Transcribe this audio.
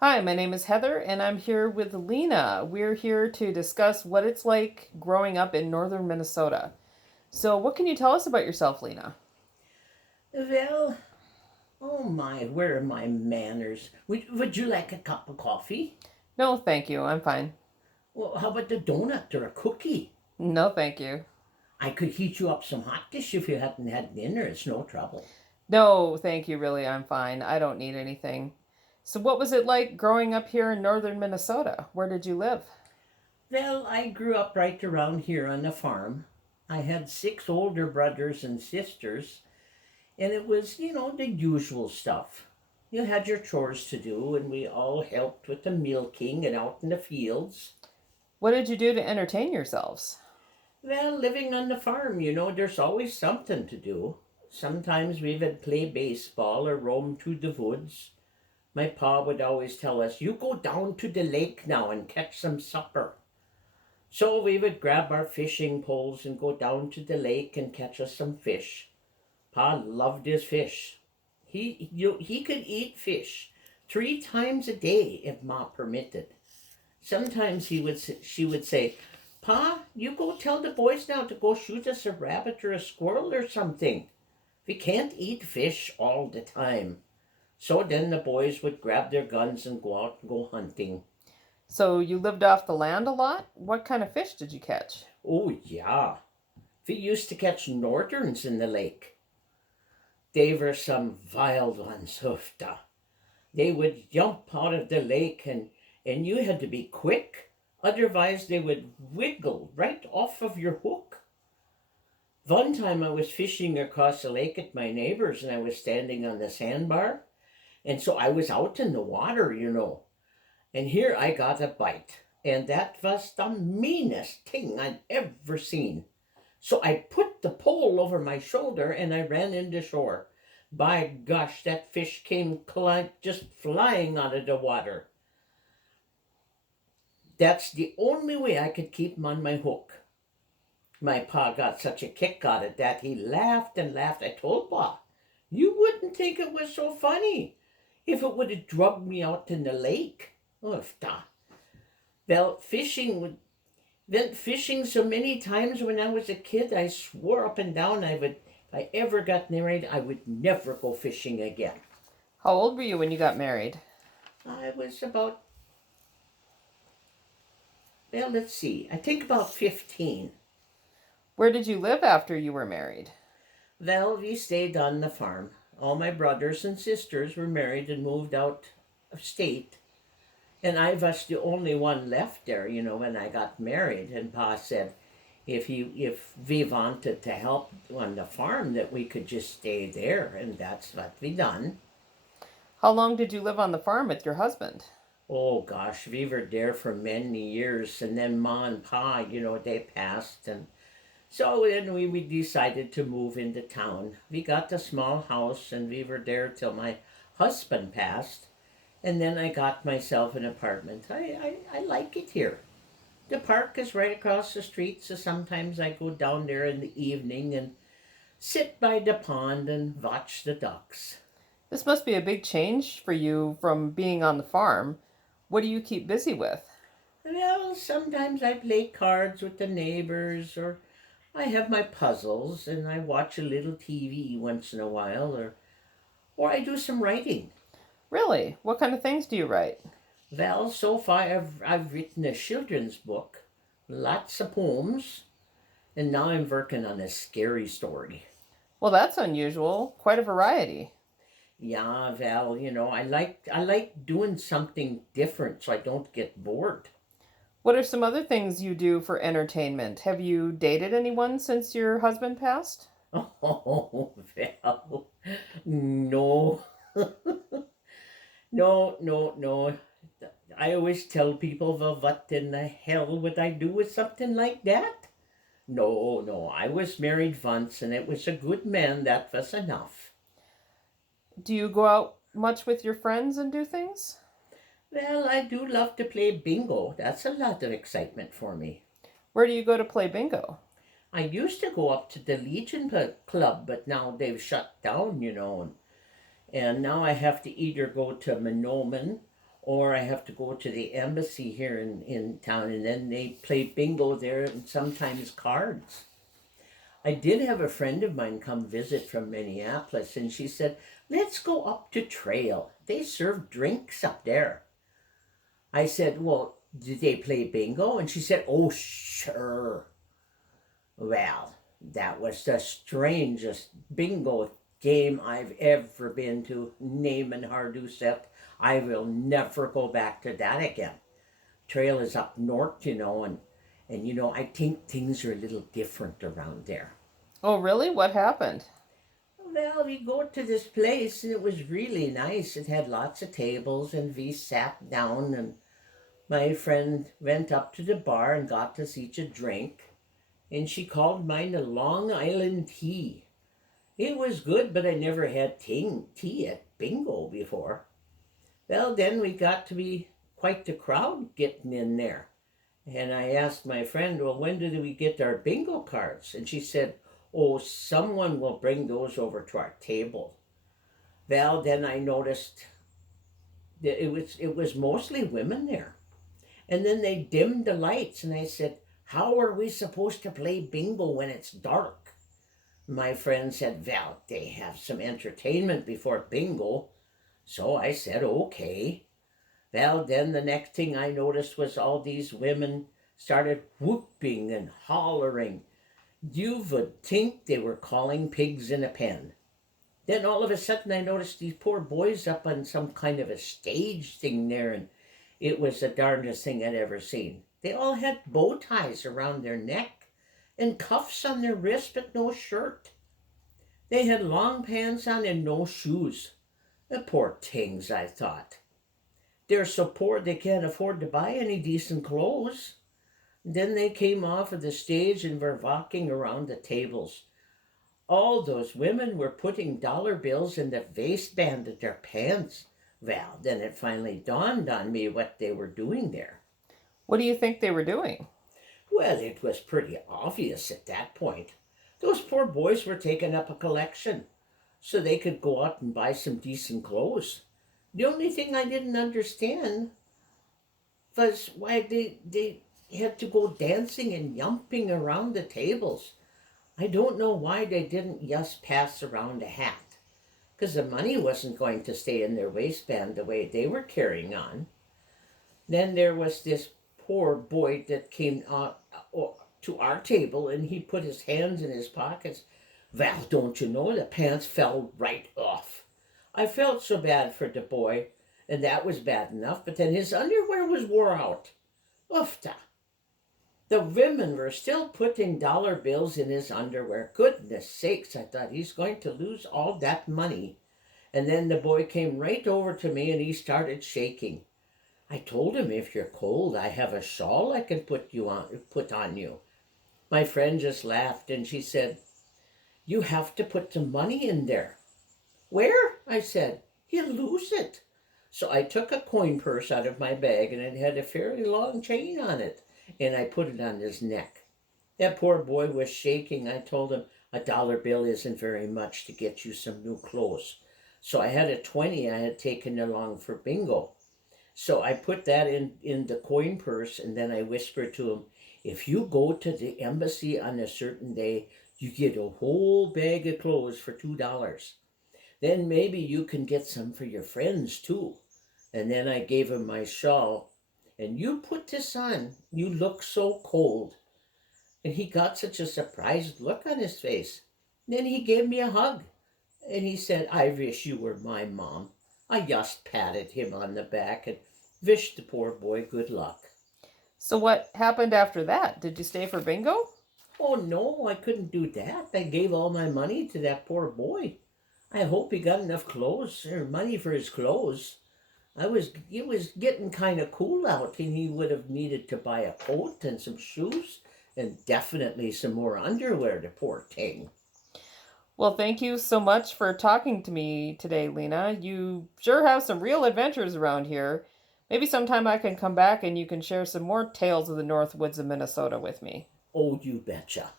Hi, my name is Heather, and I'm here with Lena. We're here to discuss what it's like growing up in northern Minnesota. So, what can you tell us about yourself, Lena? Well, oh my, where are my manners? Would you like a cup of coffee? No, thank you. I'm fine. Well, how about a donut or a cookie? No, thank you. I could heat you up some hot dish if you hadn't had dinner. It's no trouble. No, thank you, really. I'm fine. I don't need anything. So, what was it like growing up here in northern Minnesota? Where did you live? Well, I grew up right around here on the farm. I had six older brothers and sisters, and it was, the usual stuff. You had your chores to do, and we all helped with the milking and out in the fields. What did you do to entertain yourselves? Well, living on the farm, there's always something to do. Sometimes we would play baseball or roam through the woods. My pa would always tell us, "You go down to the lake now and catch some supper." So we would grab our fishing poles and go down to the lake and catch us some fish. Pa loved his fish. He could eat fish 3 times a day if Ma permitted. Sometimes she would say, "Pa, you go tell the boys now to go shoot us a rabbit or a squirrel or something. We can't eat fish all the time." So then the boys would grab their guns and go out and go hunting. So, you lived off the land a lot? What kind of fish did you catch? Oh, yeah. We used to catch norterns in the lake. They were some wild ones, Hoofda. They would jump out of the lake and you had to be quick. Otherwise, they would wiggle right off of your hook. One time I was fishing across the lake at my neighbor's and I was standing on the sandbar. And so I was out in the water. And here I got a bite. And that was the meanest thing I'd ever seen. So I put the pole over my shoulder and I ran into shore. By gosh, that fish came just flying out of the water. That's the only way I could keep him on my hook. My pa got such a kick out of that, he laughed and laughed. I told pa, "You wouldn't think it was so funny if it would have drugged me out in the lake." Oh, well, went fishing so many times when I was a kid, I swore up and down if I ever got married, I would never go fishing again. How old were you when you got married? I was about, well, let's see, I think about 15. Where did you live after you were married? Well, we stayed on the farm. All my brothers and sisters were married and moved out of state. And I was the only one left there, when I got married. And Pa said if we wanted to help on the farm that we could just stay there, and that's what we done. How long did you live on the farm with your husband? Oh gosh, we were there for many years, and then Ma and Pa, they passed, and so then we decided to move into town. We got a small house, and we were there till my husband passed, and then I got myself an apartment. I like it here. The park is right across the street, so sometimes I go down there in the evening and sit by the pond and watch the ducks. This must be a big change for you from being on the farm. What do you keep busy with? Well, sometimes I play cards with the neighbors, or I have my puzzles, and I watch a little TV once in a while, or I do some writing. Really? What kind of things do you write? Well, so far I've written a children's book, lots of poems, and now I'm working on a scary story. Well, that's unusual. Quite a variety. Yeah, well, I like doing something different so I don't get bored. What are some other things you do for entertainment? Have you dated anyone since your husband passed? Oh, well, no, no, no, no. I always tell people, well, what in the hell would I do with something like that? No, no, I was married once and it was a good man, that was enough. Do you go out much with your friends and do things? Well, I do love to play bingo. That's a lot of excitement for me. Where do you go to play bingo? I used to go up to the Legion Club, but now they've shut down, and now I have to either go to Minoman or I have to go to the embassy here in town, and then they play bingo there and sometimes cards. I did have a friend of mine come visit from Minneapolis, and she said, "Let's go up to Trail. They serve drinks up there." I said, "Well, did they play bingo?" And she said, "Oh, sure." Well, that was the strangest bingo game I've ever been to. Name and Hardusep. I will never go back to that again. Trail is up north, and I think things are a little different around there. Oh, really? What happened? Well, we go to this place and it was really nice. It had lots of tables and we sat down and my friend went up to the bar and got us each a drink. And she called mine a Long Island tea. It was good, but I never had tea at bingo before. Well, then we got to be quite the crowd getting in there. And I asked my friend, "Well, when do we get our bingo cards?" And she said, "Oh, someone will bring those over to our table." Well, then I noticed that it was mostly women there. And then they dimmed the lights, and I said, "How are we supposed to play bingo when it's dark?" My friend said, "Well, they have some entertainment before bingo." So I said, "Okay." Well, then the next thing I noticed was all these women started whooping and hollering. You would think they were calling pigs in a pen. Then all of a sudden I noticed these poor boys up on some kind of a stage thing there, and it was the darndest thing I'd ever seen. They all had bow ties around their neck and cuffs on their wrist, but no shirt. They had long pants on and no shoes. The poor things, I thought. They're so poor they can't afford to buy any decent clothes. Then they came off of the stage and were walking around the tables. All those women were putting dollar bills in the waistband of their pants. Well, then it finally dawned on me what they were doing there. What do you think they were doing? Well, it was pretty obvious at that point. Those poor boys were taking up a collection so they could go out and buy some decent clothes. The only thing I didn't understand was why they had to go dancing and yumping around the tables. I don't know why they didn't just pass around a hat, because the money wasn't going to stay in their waistband the way they were carrying on. Then there was this poor boy that came to our table and he put his hands in his pockets. Well, don't you know, the pants fell right off. I felt so bad for the boy, and that was bad enough, but then his underwear was wore out. Oofta. The women were still putting dollar bills in his underwear. Goodness sakes, I thought he's going to lose all that money. And then the boy came right over to me and he started shaking. I told him, "If you're cold, I have a shawl I can put on you." My friend just laughed and she said, "You have to put some money in there." "Where?" I said. "He'll lose it." So I took a coin purse out of my bag and it had a fairly long chain on it, and I put it on his neck. That poor boy was shaking. I told him a dollar bill isn't very much to get you some new clothes. So I had a 20 I had taken along for bingo. So I put that in the coin purse and then I whispered to him, "If you go to the embassy on a certain day, you get a whole bag of clothes for $2. Then maybe you can get some for your friends too." And then I gave him my shawl. "And you put this on. You look so cold." And he got such a surprised look on his face. Then he gave me a hug. And he said, "I wish you were my mom." I just patted him on the back and wished the poor boy good luck. So, what happened after that? Did you stay for bingo? Oh no, I couldn't do that. I gave all my money to that poor boy. I hope he got enough clothes or money for his clothes. It was getting kind of cool out, and he would have needed to buy a coat and some shoes, and definitely some more underwear. The poor thing. Well, thank you so much for talking to me today, Lena. You sure have some real adventures around here. Maybe sometime I can come back and you can share some more tales of the North Woods of Minnesota with me. Oh, you betcha.